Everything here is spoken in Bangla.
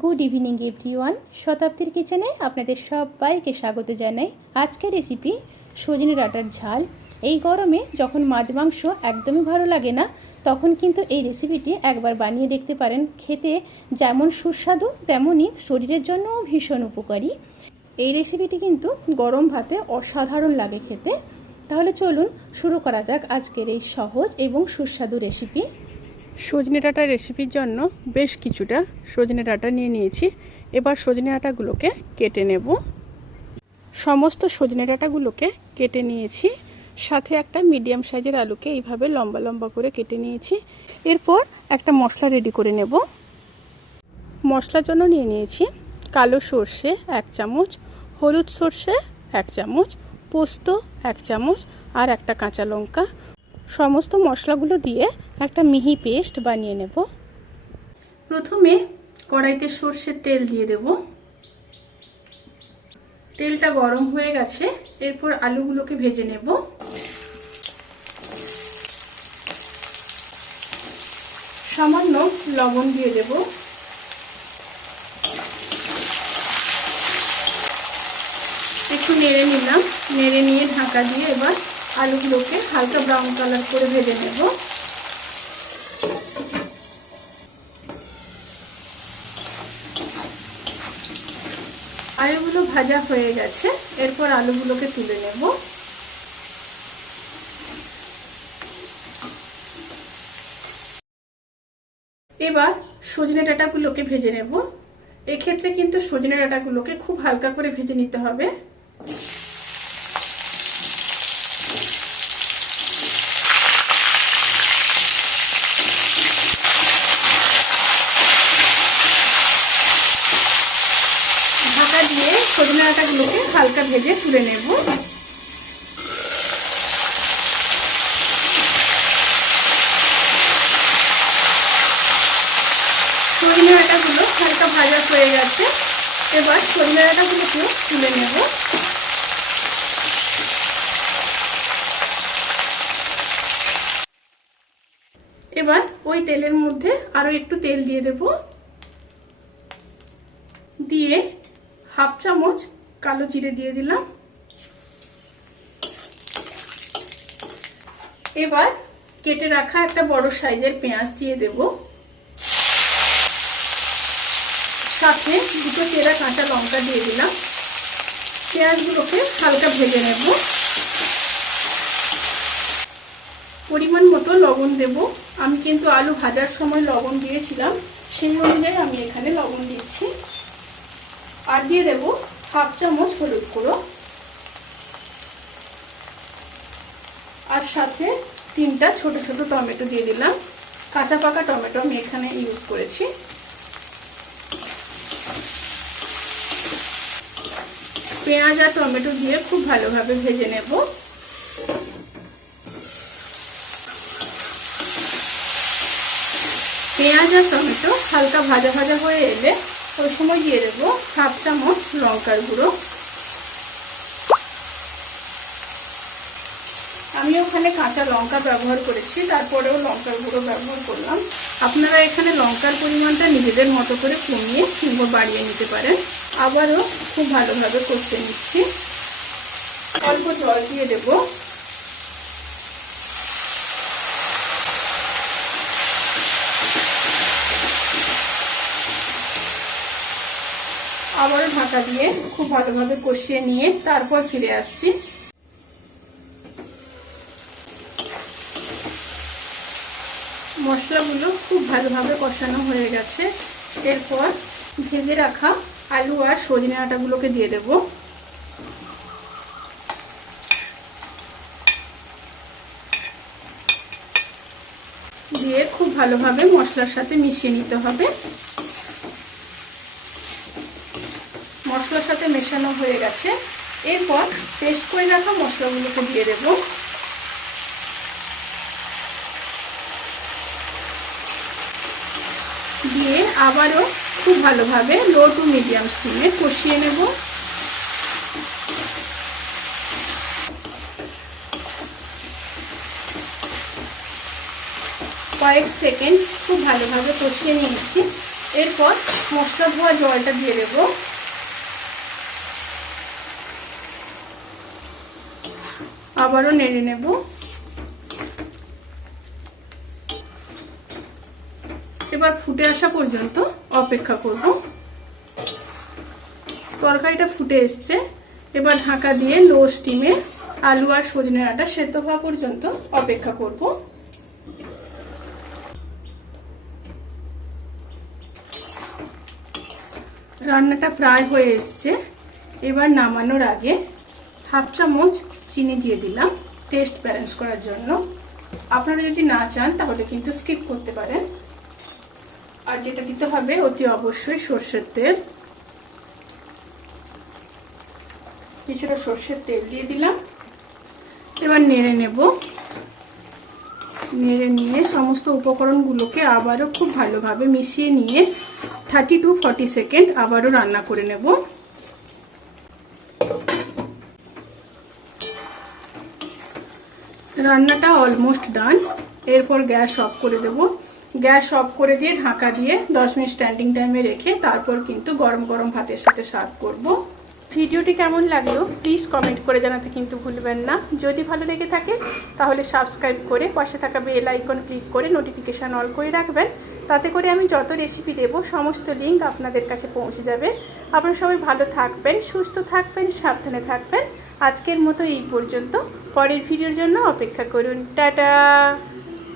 Good evening everyone. শতাব্দীর কিচেনে আপনাদের সবাইকে স্বাগত জানাই। আজকের রেসিপি সজনে ডাঁটার ঝাল। এই গরমে যখন মাছ মাংস একদমই ভালো লাগে না, তখন কিন্তু এই রেসিপিটি একবার বানিয়ে দেখতে পারেন। খেতে যেমন সুস্বাদু তেমনই শরীরের জন্যও ভীষণ উপকারী। এই রেসিপিটি কিন্তু গরম ভাতে অসাধারণ লাগে খেতে। তাহলে চলুন শুরু করা যাক আজকের এই সহজ এবং সুস্বাদু রেসিপি। সজনে ডাঁটা রেসিপির জন্য বেশ কিছুটা সজনে ডাঁটা নিয়ে নিয়েছি। এবার সজনে ডাঁটাগুলোকে কেটে নেব। সমস্ত সজনে ডাঁটাগুলোকে কেটে নিয়েছি। সাথে একটা মিডিয়াম সাইজের আলুকে এইভাবে লম্বা লম্বা করে কেটে নিয়েছি। এরপর একটা মশলা রেডি করে নেব। মশলার জন্য নিয়ে নিয়েছি কালো সর্ষে 1 চামচ, হলুদ সর্ষে 1 চামচ, পোস্ত 1 চামচ আর একটা কাঁচা লঙ্কা। সমস্ত মশলাগুলো দিয়ে একটা মিহি পেস্ট বানিয়ে নেব। প্রথমে কড়াইতে সর্ষের তেল দিয়ে দেব। তেলটা গরম হয়ে গেছে, এরপর আলুগুলোকে ভেজে নেব। সামান্য লবণ দিয়ে দেব। একটু নেড়ে নিলাম। নেড়ে নিয়ে ঢাকা দিয়ে এবার আলুগুলোকে হালকা ব্রাউন কালার করে ভেজে নেব। আলুগুলো ভাজা হয়ে গেছে, এরপর আলুগুলোকে তুলে নেব। এবার সজনে ডাঁটাগুলোকে ভেজে নেব। এক্ষেত্রে কিন্তু সজনে ডাঁটাগুলোকে খুব হালকা করে ভেজে নিতে হবে। ঢাকা দিয়ে সজনে ডাঁটাগুলোকে হালকা ভেজে তুলে নেব। সজনে ডাঁটাগুলো হালকা ভাজা হয়ে গেছে, এবার সজনে ডাঁটাগুলোকে তুলে নেব। এবার ওই তেলের মধ্যে আরো একটু তেল দিয়ে দেব। দিয়ে 1/2 চামচ কালো জিরে দিয়ে দিলাম। এবার কেটে রাখা একটা বড় সাইজের পেঁয়াজ দিয়ে দেব। সাথে দুটো চেরা কাঁচা লঙ্কা দিয়ে দিলাম। পেঁয়াজগুলোকে হালকা ভেজে নেব। পরিমাণ মতো লবণ দেব। আমি কিন্তু আলু ভাজার সময় লবণ দিয়েছিলাম, সেই অনুযায়ী আমি এখানে লবণ দিচ্ছি। আর দিয়ে দেব 1/2 চামচ হলুদ গুঁড়ো। আর সাথে 3টা ছোট ছোট টমেটো দিয়ে দিলাম। কাঁচা পাকা টমেটো আমি এখানে ইউজ করেছি। পেঁয়াজ আর টমেটো দিয়ে খুব ভালোভাবে ভেজে নেব। পেঁয়াজ আর টমেটো হালকা ভাজা ভাজা হয়ে এলে ওই সময় দিয়ে দেবো 1/2 চামচ লঙ্কার গুঁড়ো। আমি ওখানে কাঁচা লঙ্কা ব্যবহার করেছি, তারপরেও লঙ্কার গুঁড়ো ব্যবহার করলাম। আপনারা এখানে লঙ্কার পরিমাণটা নিজেদের মতো করে কমিয়ে কিংবা বাড়িয়ে নিতে পারেন। আবারও খুব ভালোভাবে কষে নিচ্ছি। অল্প জল দিয়ে দেব। আবারও ঢাকা দিয়ে খুব ভালোভাবে কষিয়ে নিয়ে তারপর ফিরে আসছি। মশলাগুলো খুব ভালোভাবে কষানো হয়ে গেছে, এরপর ভেজে রাখা আলু আর সজনে ডাঁটাগুলোকে দিয়ে দেব। দিয়ে খুব ভালোভাবে মশলার সাথে মিশিয়ে নিতে হবে। মশলার সাথে মেশানো হয়ে গেছে, এরপর পেস্ট করে রাখা মশলাগুলোকে দিয়ে দেব। দিয়ে আবারও খুব ভালোভাবে লো টু মিডিয়াম স্টিমে কষিয়ে নেব। কয়েক সেকেন্ড খুব ভালোভাবে কষিয়ে নিয়েছি। এরপর মশলা ধোয়া জলটা দিয়ে দেব। আবারও নেড়ে নেব। এবার ফুটে আসা পর্যন্ত অপেক্ষা করব। তরকারিটা ফুটে এসছে। এবার ঢাকা দিয়ে লো স্টিমে আলু আর সজনে ডাঁটা সেদ্ধ হওয়া পর্যন্ত অপেক্ষা করব। রান্নাটা প্রায় হয়ে এসছে। এবার নামানোর আগে হাফ চামচ চিনি দিয়ে দিলাম টেস্ট ব্যালেন্স করার জন্য। আপনারা যদি না চান তাহলে কিন্তু স্কিপ করতে পারেন। আর যেটা দিতে হবে অতি অবশ্যই সর্ষের তেল। কিছুটা সর্ষের তেল দিয়ে দিলাম। এবার নেড়ে নেব। নেড়ে নিয়ে সমস্ত উপকরণগুলোকে আবারও খুব ভালোভাবে মিশিয়ে নিয়ে 30 to 40 সেকেন্ড আবারও রান্না করে নেব। রান্নাটা অলমোস্ট ডান। এরপর গ্যাস অফ করে দেব। গ্যাস অফ করে দিয়ে ঢাকা দিয়ে 10 মিনিট স্ট্যান্ডিং টাইমে রেখে তারপর কিন্তু গরম গরম ভাতের সাথে সার্ভ করব। ভিডিওটি কেমন লাগলো প্লিজ কমেন্ট করে জানাতে কিন্তু ভুলবেন না। যদি ভালো লেগে থাকে তাহলে সাবস্ক্রাইব করে পাশে থাকা বেল আইকন ক্লিক করে নোটিফিকেশান অল করে রাখবেন। তাতে করে আমি যত রেসিপি দেব সমস্ত লিঙ্ক আপনাদের কাছে পৌঁছে যাবে। আপনারা সবাই ভালো থাকবেন, সুস্থ থাকবেন, সাবধানে থাকবেন। আজকের মতো এই পর্যন্ত। পরের ভিডিওর জন্য অপেক্ষা করুন। টাটা।